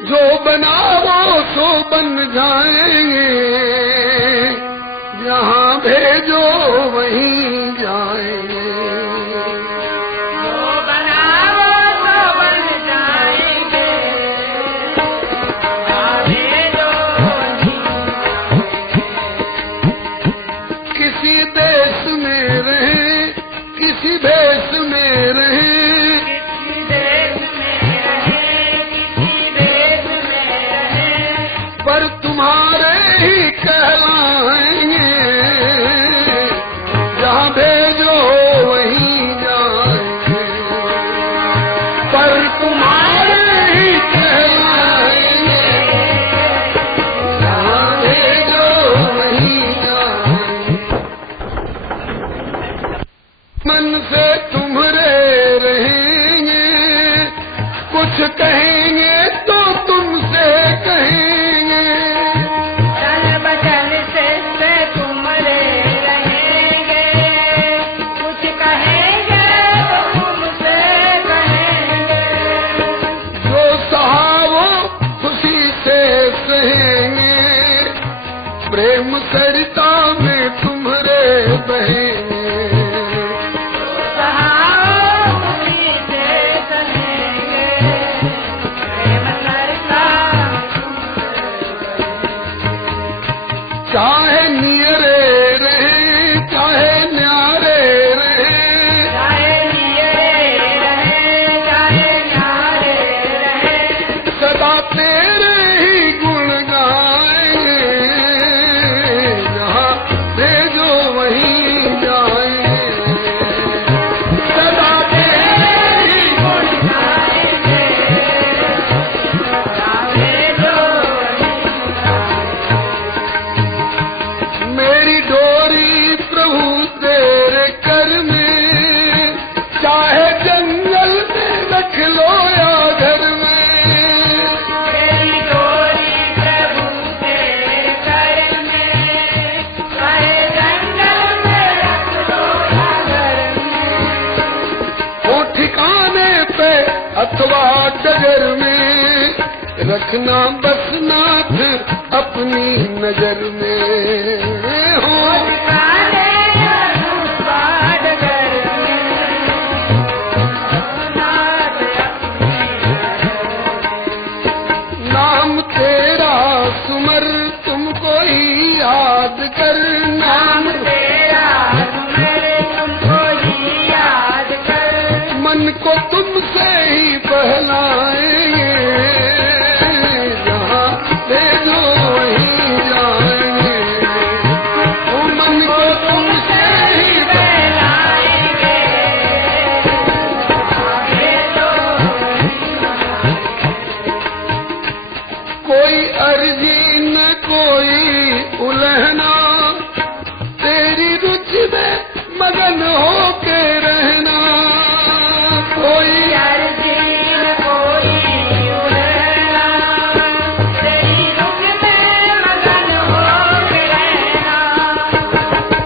जो बनाओ सो बन जाएंगे, जहाँ भेजो वहीं जाएंगे। जो बनाओ सो बन जाएंगे, जहाँ भेजो वहीं जाएंगे। किसी देश में रहे, किसी भेष में रहे, पर तुम्हारे ही कहलाएंगे, जहाँ भेजो वहीं जाएंगे। पर तुम्हारे ही कहलाएंगे, जहाँ भेजो वहीं जाएंगे। मन से तुम्हारे रहेंगे, कुछ कहेंगे तो तुमसे कहेंगे। प्रेम सरिता में तुम्हारे बहेंगे, चाहे नियरे रहे, चाहे न्यारे रहे, चाहे नियरे रहे, चाहे न्यारे रहे, सदा तेरे ही गुण गाएंगे, जहाँ भेजो वहीं जाएंगे। सदा तेरे ही गुण गाएंगे, जहाँ भेजो वहीं जाएंगे। मेरी डोरी प्रभु तेरे कर में, चाहे जंगल में रख लो या घर में। मेरी डोरी प्रभु तेरे कर में, चाहे जंगल में रख लो या घर में। हो ठिकाने पे अथवा डगर में, रखना बस नाथ अपनी नजर में। हो नाम तेरा सुमर तुमको ही याद कर, नाम तेरा सुमर तुमको ही याद कर, मन को तुमसे ही बहलाएंगे, जहाँ भेजो वहीं जाएंगे। वो मन को तुमसे ही बहलाएंगे, जहाँ भेजो वहीं जाएंगे। कोई अर्जी न कोई उलहना, तेरी रुचि में मगन होके रहना। कोई अर्जी न कोई उलहना, तेरी रुचि में मगन होके रहना।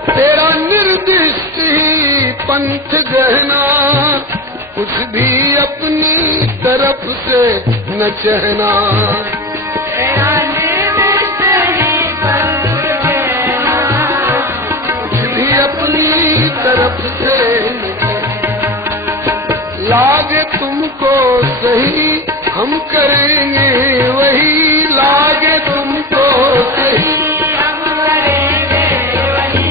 तेरा निर्दिष्ट ही पंथ गहना, कुछ भी अपनी तरफ से न चहना। तेरा निर्दिष्ट ही पंथ गहना, कुछ भी अपनी तरफ से न चहना। लागे तुमको सही हम करेंगे वही, लागे तुमको सही हम करेंगे वही,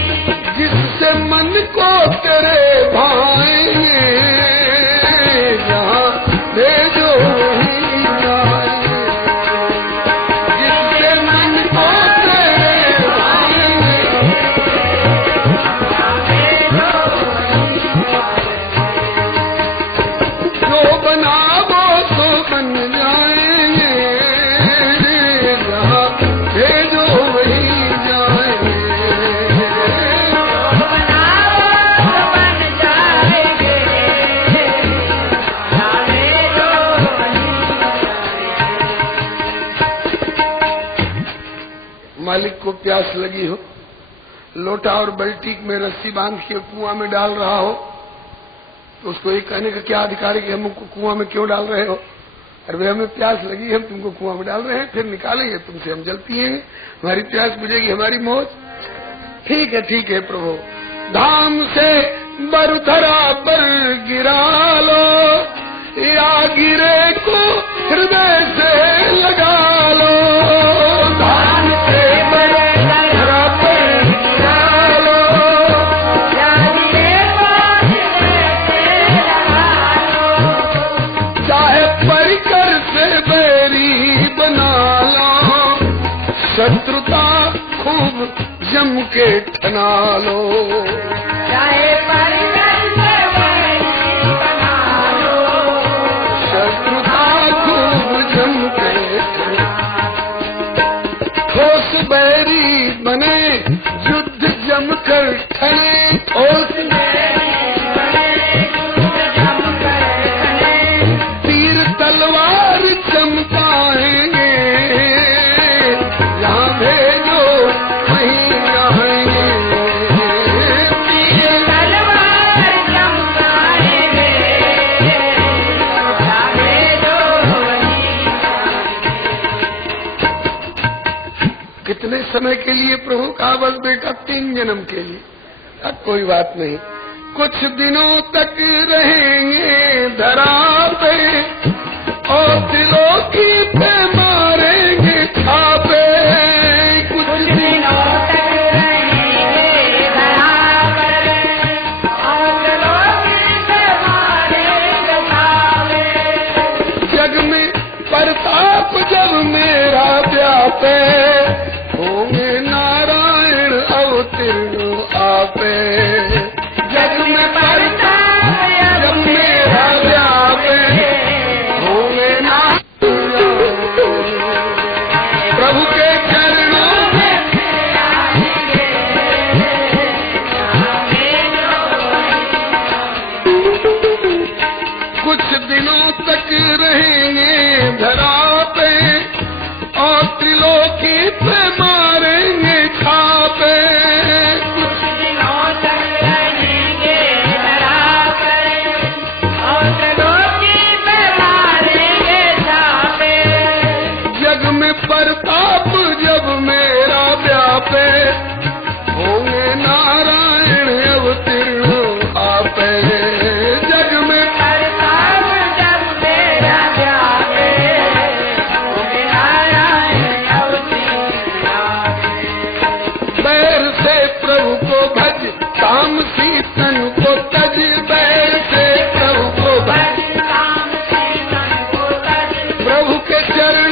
जिससे मन को तेरे भाएंगे, जहाँ भेजो वहीं जाएंगे। जिससे मन को तेरे भाएंगे, जो बनावो सो बन जाएंगे, जहाँ भेजो वहीं जाएंगे। मालिक को प्यास लगी हो, लोटा और बल्टी में रस्सी बांध के कुआं में डाल रहा हो, तो उसको ये कहने का क्या अधिकार है कि हम कुआं में क्यों डाल रहे हो? अरे भाई हमें प्यास लगी, हम तुमको कुआं में डाल रहे हैं, फिर निकालेंगे तुमसे, हम जल पिएंगे, हमारी प्यास बुझेगी, हमारी मौज। ठीक है प्रभु, धाम से बरुधरा पर गिरा लो, या गिरे को हृदय से लगा लो। धाम से बरुधरा पर गिरा लो, या गिरे को हृदय से लगा लो। चाहे परिकर से बैरी बना लो, शत्रुता खूब जम के ठना लो। चाहे परिकर से बैरी बना लो, शत्रुता खूब जम के ठना। ठोस बैरी बने युद्ध जम कर ठने, ठोस बैरी बने युद्ध जम कर ठने। तीर तलवार चमकाएंगे, यहाँ भेजो वहीं आएंगे। तीर तलवार चमकाएंगे, यहाँ भेजो वहीं आएंगे। कितने समय के लिए प्रभु कहा? बस बेटा 3 जन्म के लिए। अब कोई बात नहीं, कुछ दिनों तक रहेंगे धरा पे, और दिलों की पे मारेंगे छापे। कुछ दिनों तक रहेंगे धरा पर, और दिलों की पे मारेंगे छापे। जग में प्रताप जब मेरा व्यापे, होंगे नारायण अवतीर्ण आपे। जग में प्रताप जब मेरा व्यापे, होंगे नारायण। प्रभु के चरणों में कुछ दिनों तक रहेंगे धरा पे, और त्रिलोकी पे मारेंगे छापे। कुछ दिनों तक रहेंगे धरा पे, और त्रिलोकी पे मारेंगे छापे। जग में प्रताप जब मेरा व्यापे, होंगे नारायण अवतीर्ण आपे। जग में प्रताप जब मेरा व्यापे, होंगे नारायण अवतीर्ण आपे। बैर से प्रभु को भज, तामसी तन को तज। बैर से प्रभु को भज, तामसी तन को तज। प्रभु के चरण